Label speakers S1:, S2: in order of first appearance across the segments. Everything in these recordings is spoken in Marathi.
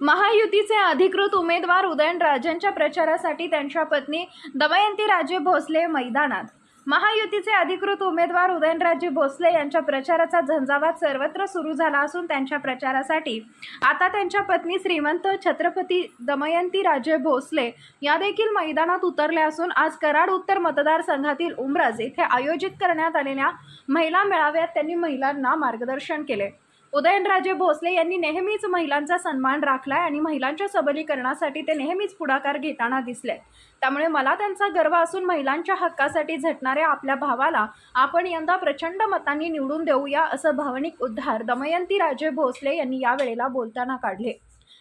S1: महायुतीचे अधिकृत उमेदवार उदयनराजेंच्या प्रचारासाठी त्यांच्या पत्नी दमयंती राजे भोसले मैदानात. महायुतीचे अधिकृत उमेदवार उदयनराजे भोसले यांच्या प्रचाराचा झंझावात सर्वत्र सुरू झाला असून त्यांच्या प्रचारासाठी आता त्यांच्या पत्नी श्रीमंत छत्रपती दमयंती राजे भोसले या देखील मैदानात उतरल्या असून आज कराड उत्तर मतदारसंघातील उमरज येथे आयोजित करण्यात आलेल्या महिला मेळाव्यात त्यांनी महिलांना मार्गदर्शन केले. उदयनराजे भोसले यांनी नेहमीच महिलांचा सन्मान राखलाय आणि महिलांच्या सबलीकरणासाठी ते नेहमीच पुढाकार घेताना दिसले त्यामुळे मला त्यांचा गर्व असून महिलांच्या हक्कासाठी झटणाऱ्या आपल्या भावाला आपण यंदा प्रचंड मतांनी निवडून देऊया असं भावनिक उद्धार दमयंती राजे भोसले यांनी यावेळेला बोलताना काढले.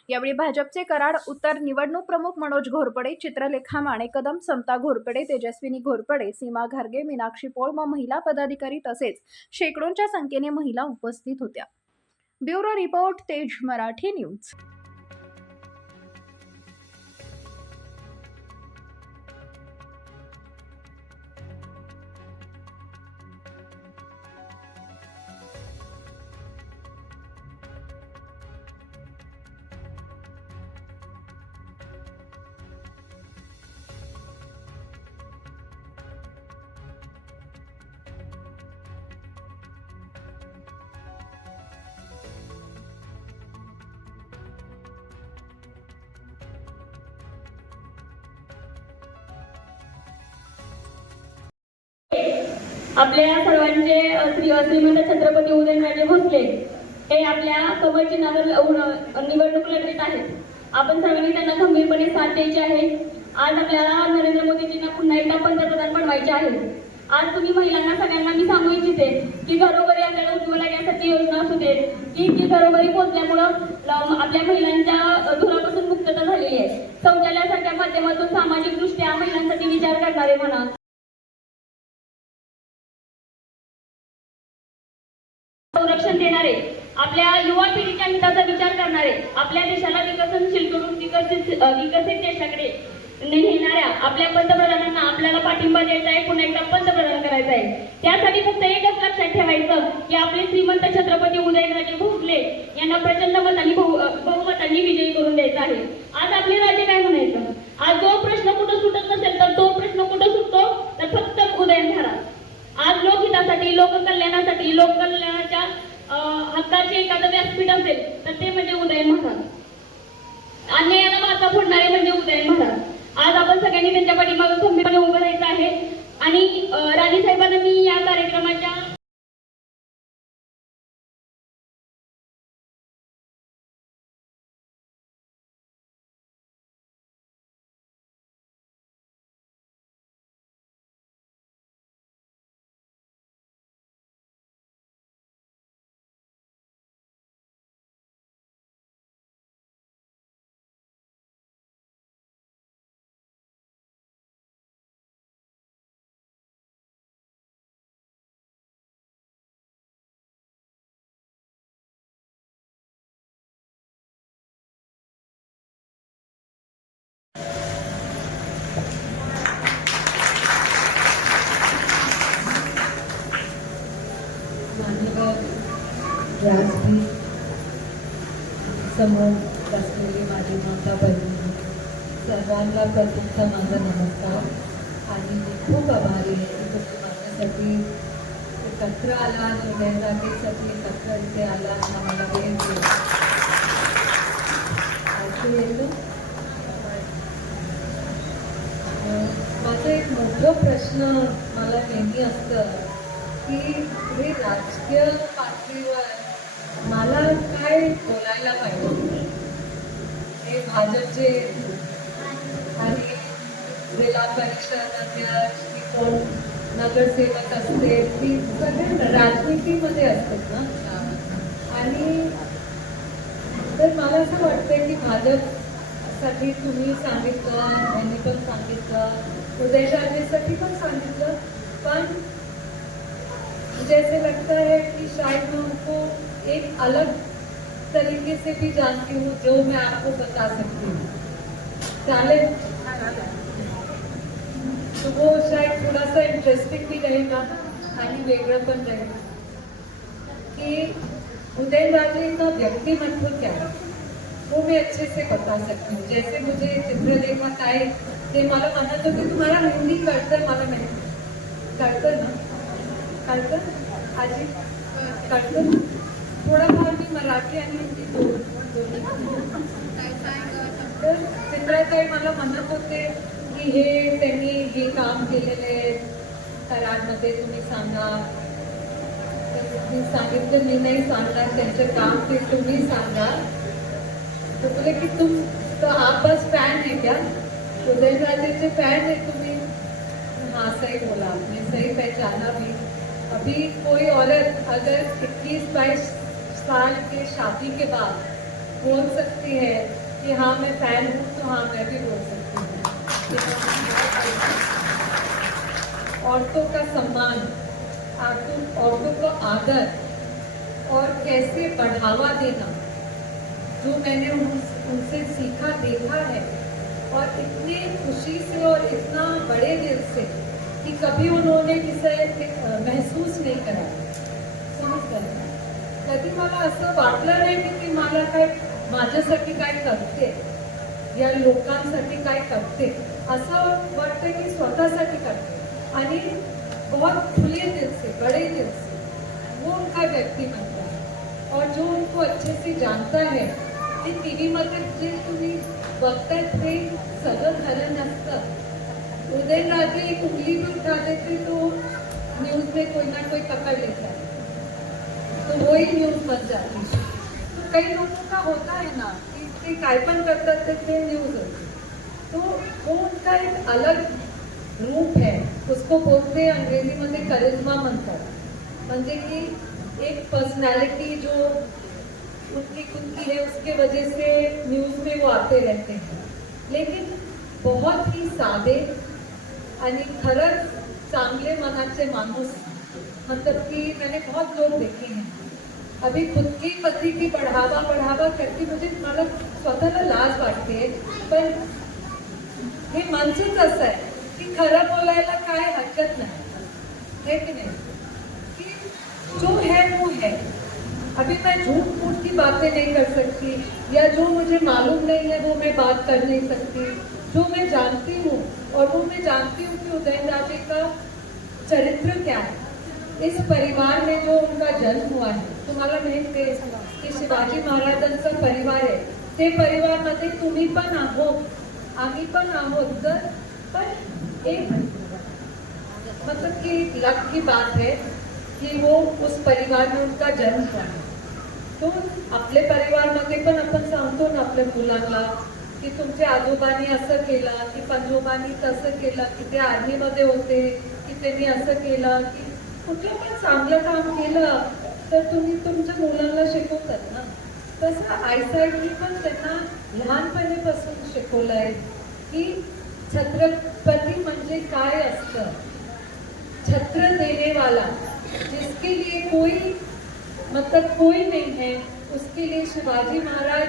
S1: यावेळी भाजपचे कराड उत्तर निवडणूक प्रमुख मनोज घोरपडे चित्रलेखा माणेकदम समता घोरपडे तेजस्विनी घोरपडे सीमा घारगे मीनाक्षी पोळ व महिला पदाधिकारी तसेच शेकडोंच्या संख्येने महिला उपस्थित होत्या. ब्युरो रिपोर्ट तेज मराठी न्यूज.
S2: आपल्या सर्वांचे श्री श्रीमंत छत्रपती उदयनराजे भोसले हे आपल्या कमळ नगर निवडणूक लढवीत आहेत. आपण सर्वांनी त्यांना गंभीरपणे साथ द्यायची आहे. आज आपल्याला नरेंद्र मोदीजींना पुन्हा एकदा पंतप्रधान बनवायचे आहे. आज तुम्ही महिलांना सगळ्यांना मी सांगू इच्छिते की घरोघरी आपल्याला उज्ज्वला गॅससाठी योजना असू दे की ती घरोघरी पोहोचल्यामुळं आपल्या महिलांच्या धुरापासून मुक्तता झालेली आहे. शौचालयासारख्या माध्यमातून सामाजिक दृष्ट्या महिलांसाठी विचार करणारे म्हणा देणारे आपल्या युवा पिढीच्या हिताचा विचार करणारे आपल्या देशाला विकसनशील करून विकसित विकसित देशाकडे नेणाऱ्या आपल्या पंतप्रधानांना आपल्याला पाठिंबा द्यायचा आहे पुन्हा एकदा पंतप्रधान करायचा आहे. त्यासाठी फक्त एकच लक्षात ठेवायचं की आपले श्रीमंत छत्रपती उदयनराजे भोसले यांना प्रचंड मतांनी बहुमतांनी विजयी करून द्यायचा आहे. आज आपले राज्य काय म्हणायचं? आज जो प्रश्न कुठं सुटत नसेल तर तो प्रश्न कुठं सुटतो? तर फक्त उदयन घरात आज लोकहितासाठी लोककल्याणासाठी लोककल्याणाच्या हक्काचे एखादं व्यासपीठ असेल तर ते म्हणजे उदय महाराज. अन्यायाला वाचा फोडणारे म्हणजे उदय महाराज. आज आपण सगळ्यांनी त्यांच्या पाठीमागे खंबीरपणे उभं राहायचं आहे. आणि राणी साहेबांना मी या कार्यक्रमाच्या
S3: व्यासपीठ समोर असलेली माझी माता बहिणी. सर्वांना प्रथमचा माझा नमस्कार. आणि मी खूप आभारी आहे की तुम्ही माझ्यासाठी एकत्र आला उदयनराजेसाठी एकत्र इथे आला आम्हाला वेळ दिला. ऐकू एक मोठा प्रश्न मला नेहमी असतं की हे राजकीय पातळीवर मला काय बोलायला पाहिजे? हे भाजपचे आणि जिल्हा परिषद अध्यक्ष की कोण नगरसेवक असते ती सगळे राजनीतीमध्ये असतात ना? आणि तर मला असं वाटतं की भाजपसाठी तुम्ही सांगितलं यांनी पण सांगितलं उदयशाहीसाठी पण सांगितलं पण मुझे ऐसे लगता है कि शायद मैं उनको एक अलग तरीके से भी जानती हूँ, जो मैं आपको बता सकती हूँ। तो वो शायद थोड़ा सा इंटरेस्टिंग भी रहेगा वेगळं पण रहेगा कि उदयनराजे का व्यक्तिमत्व क्या है, वो मैं अच्छे से बता सकती हूँ। जैसे मुझे चित्रलेखा काय ते मला म्हणत होते तुम्हाला हिंदी कळतं मला नाही कळतं ना? कळतं आजी? कळतं थोडाफार मी मराठी आणि हिंदी तर चित्राताई मला म्हणत होते की हे त्यांनी हे काम केलेले आहे. कराडमध्ये तुम्ही सांगा. तर मी सांगितलं मी नाही सांगणार त्यांचं काम ते तुम्ही सांगा तर बोले की तुम तो आप बस फैन है क्या उदयनराजे फॅन आहे तुम्ही. हाँ सही बोला. आपने सही पहचाना भी अभी कोई औरत अगर 21 बाईस साल के शादी के बाद बोल सकती है कि हाँ मैं फ़ैन हूँ तो हाँ मैं भी बोल सकती हूँ। औरतों का सम्मान औरतों को आदर और कैसे बढ़ावा देना, जो मैंने उन- उनसे सीखा, देखा है और इतनी खुशी से और इतना बड़े दिल से कि कभी उन्होंने किसे महसूस नहीं करा। समजलं कधी मला असं वाटलं नाही की मला काय माझ्यासाठी काय करते? या लोकांसाठी काय करते? असं वाटतं की स्वतःसाठी करते. आणि बहुत खुले दिल से बड़े दिल से वो उनका व्यक्तिमत्व है। और जो उनको अच्छे से जानता है ते टी व्हीमध्ये जे तुम्ही बघताय ते सगळं खरं नसतं. उदयनराजे एक उंगली भी उठा देते तो न्यूज़ में कोई ना कोई पकड़ लेता है। तो वही न्यूज़ बन जाती है। तो कई लोगों का होता है ना कि काय पण करतात तर ते न्यूज़ तो वो उनका एक अलग रूप है। उसको बोलते हैं, अंग्रेज़ी मध्ये करिश्मा म्हणतात म्हणजे की एक पर्सनालिटी जो उनकी खुद की है, उसके वजह से न्यूज़ में वो आते रहते हैं। लेकिन बहुत ही साधे आणि खरंच चांगले मनाचे माणूस मतलब कि मैंने बहुत लोग देखे हैं। अभी खुद की पति की बढ़ावा बढ़ावा करके मुझे मला स्वतःला लाज वाटते पण हे मनसूच असं आहे? की खरं बोलायला काय हरकत नाही. है की नाही? कि जो है, वो है. अभी मैं झूठ मूठ की बातें नहीं कर सकती, या जो मुझे मालूम नहीं है, वो मैं बात कर नहीं सकती, जो मैं जानती हूँ और वो मैं जानती हूँ कि उदयनराजे का चरित्र क्या है। इस परिवार में जो उनका जन्म हुआ है तुम्हाला माहीत आहे की शिवाजी महाराजांचा परिवार आहे ते परिवारमध्ये तुम्ही पण आहोत आम्ही पण आहोत तर पण एक मतलब कि लक की बात है कि वो उस परिवार में उनका जन्म हुआ है। तो आपल्या परिवारमध्ये पण आपण सांगतो ना आपल्या मुलांना की तुमच्या आजोबांनी असं केलं की पंजोबांनी तसं केलं की ते आर्मीमध्ये होते की त्यांनी असं केलं की कुठलं पण चांगलं काम केलं तर तुम्ही तुमच्या मुलांना शिकवतात ना. तसं आईसाईडनी पण त्यांना लहानपणीपासून शिकवलंय की छत्रपती म्हणजे काय असतं? छत्र देने वाला जिसके लिए कोई मतलब कोई नहीं है उसके लिए शिवाजी महाराज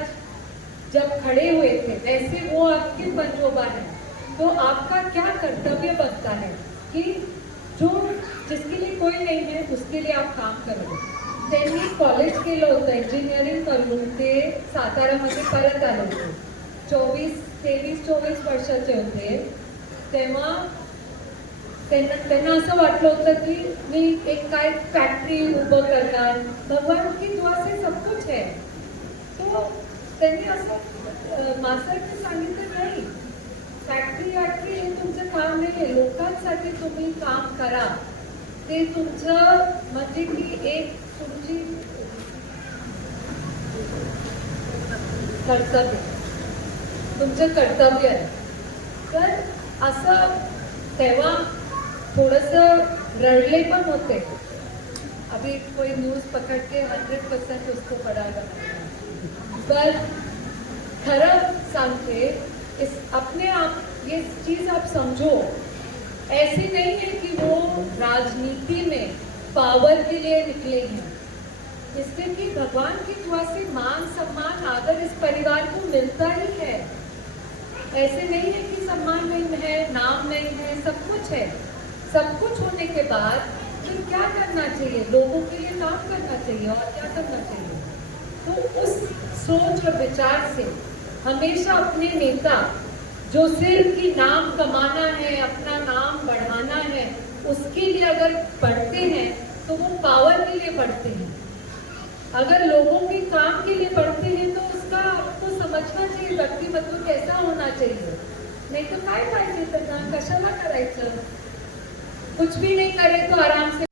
S3: जब खड़े हुए थे, वैसे वो आपके पंजोबा है। तो आपका क्या कर्तव्य बनता है कि जो जिसके लिए कोई नहीं है, उसके लिए आप काम करो। त्यांनी कॉलेज केलं होतं इंजिनिअरिंग करून ते सातारामध्ये परत आले होते चोवीस तेवीस चोवीस वर्षाचे होते तेव्हा त्यांना त्यांना असं वाटलं होतं की मी एक काय फॅक्टरी उभं करणार भगवान की दुआ से सब कुछ है। तो त्यांनी असं अं, मास्तरने सांगितलं नाही. फॅक्टरी वॅक्टरी हे तुमचं काम नाही आहे लोकांसाठी तुम्ही काम करा. ते तुमचं म्हणजे की एक तुमची कर्तव्य. तुमचं कर्तव्य आहे. तर असं तेव्हा थोडंसं रडले पण होते. अभी कोई न्यूज़ पकड़ के हंड्रेड परसेंट उसको पढ़ाएगा पर खरं सांगते इस अपने आप, ये चीज़ आप समझो। ऐसी नहीं है कि वो राजनीति में पावर के लिए निकले हैं। इसलिए कि भगवान की दुआ से मान, सम्मान, आदर इस परिवार को मिलता ही है। ऐसे नहीं है कि सम्मान नहीं है, नाम नहीं है, सब कुछ है। सब कुछ होने के बाद फिर क्या करना चाहिए? लोगों के लिए काम करना चाहिए और क्या करना चाहिए? तो उस सोच और विचार से हमेशा अपने नेता, जो सिर्फ़ की नाम कमाना है, अपना नाम बढ़ाना है, उसके लिए अगर पढ़ते हैं तो वो पावर के लिए पढ़ते हैं। अगर लोगों के काम के लिए पढ़ते हैं तो उसका आपको समझना चाहिए व्यक्ति व्यक्तिमत्व कैसा होना चाहिए। नाही तर काय पाहिजे त्यांना? कशाला करायचं? कुछ भी नहीं करे तो आराम से